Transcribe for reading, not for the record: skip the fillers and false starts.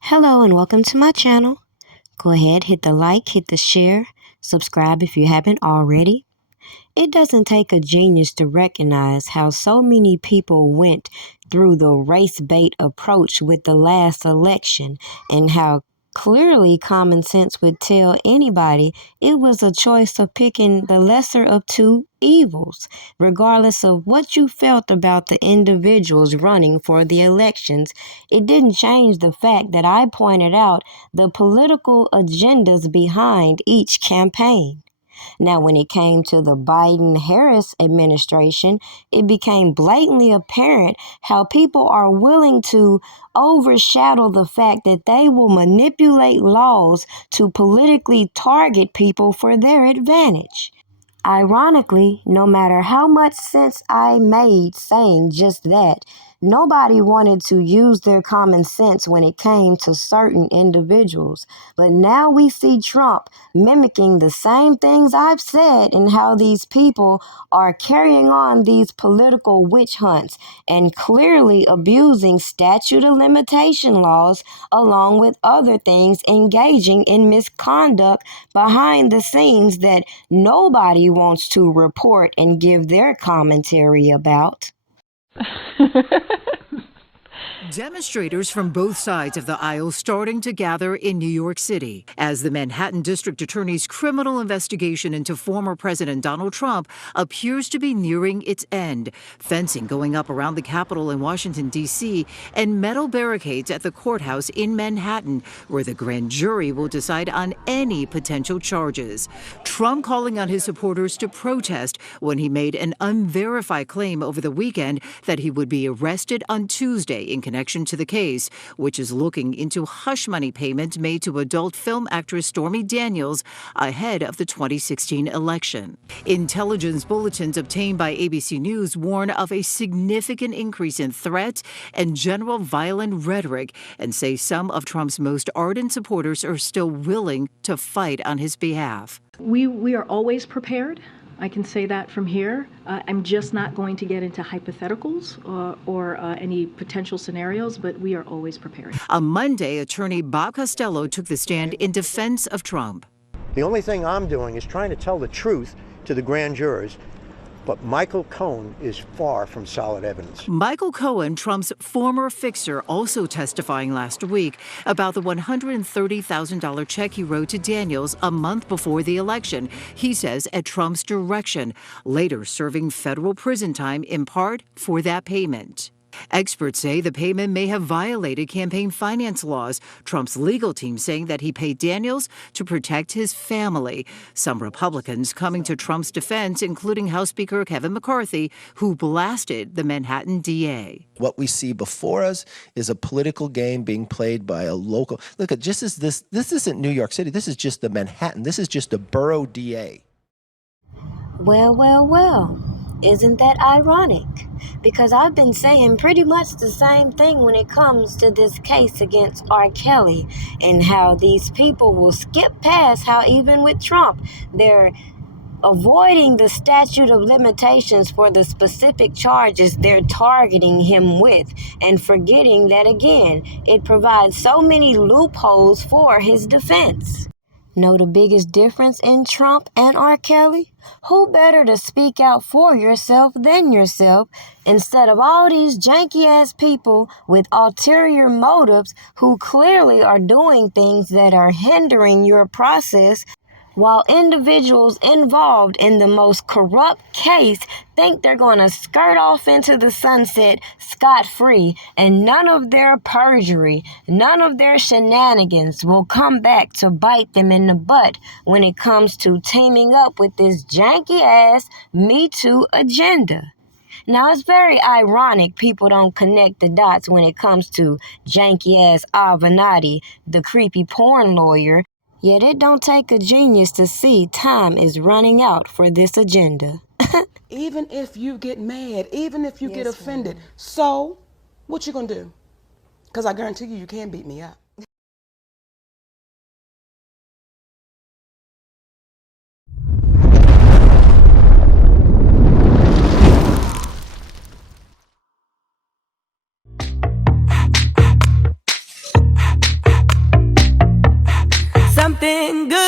Hello and welcome to my channel. Go ahead, hit the like, hit the share, subscribe if you haven't already. It doesn't take a genius to recognize how so many people went through the race bait approach with the last election and how clearly common sense would tell anybody it was a choice of picking the lesser of two evils, regardless of what you felt about the individuals running for the elections. It didn't change the fact that I pointed out the political agendas behind each campaign. Now, when it came to the Biden-Harris administration, it became blatantly apparent how people are willing to overshadow the fact that they will manipulate laws to politically target people for their advantage. Ironically, no matter how much sense I made saying just that, nobody wanted to use their common sense when it came to certain individuals. But now we see Trump mimicking the same things I've said and how these people are carrying on these political witch hunts and clearly abusing statute of limitation laws along with other things, engaging in misconduct behind the scenes that nobody wants to report and give their commentary about. Demonstrators from both sides of the aisle starting to gather in New York City as the Manhattan District Attorney's criminal investigation into former President Donald Trump appears to be nearing its end. Fencing going up around the Capitol in Washington, D.C., and metal barricades at the courthouse in Manhattan, where the grand jury will decide on any potential charges. Trump calling on his supporters to protest when he made an unverified claim over the weekend that he would be arrested on Tuesday in connection to the case, which is looking into hush money payments made to adult film actress Stormy Daniels ahead of the 2016 election. Intelligence bulletins obtained by ABC News warn of a significant increase in threats and general violent rhetoric and say some of Trump's most ardent supporters are still willing to fight on his behalf. We are always prepared. I can say that from here. I'm just not going to get into hypotheticals or any potential scenarios, but we are always prepared. On Monday, attorney Bob Costello took the stand in defense of Trump. The only thing I'm doing is trying to tell the truth to the grand jurors, but Michael Cohen is far from solid evidence. Michael Cohen, Trump's former fixer, also testifying last week about the $130,000 check he wrote to Daniels a month before the election, he says at Trump's direction, later serving federal prison time in part for that payment. Experts say the payment may have violated campaign finance laws. Trump's legal team saying that he paid Daniels to protect his family. Some Republicans coming to Trump's defense, including House Speaker Kevin McCarthy, who blasted the Manhattan DA. What we see before us is a political game being played by a local. Look, just as this isn't New York City. This is just the Manhattan. This is just a borough DA. Well. Isn't that ironic? Because I've been saying pretty much the same thing when it comes to this case against R. Kelly and how these people will skip past how even with Trump, they're avoiding the statute of limitations for the specific charges they're targeting him with and forgetting that, again, it provides so many loopholes for his defense. Know the biggest difference in Trump and R. Kelly? Who better to speak out for yourself than yourself instead of all these janky-ass people with ulterior motives who clearly are doing things that are hindering your process, while individuals involved in the most corrupt case think they're going to skirt off into the sunset scot-free, and none of their perjury, none of their shenanigans will come back to bite them in the butt when it comes to teaming up with this janky-ass Me Too agenda. Now, it's very ironic people don't connect the dots when it comes to janky-ass Avenatti, the creepy porn lawyer, yet it don't take a genius to see time is running out for this agenda. Even if you get mad, even if you get offended, so what you gonna do? Because I guarantee you can't beat me up. something good.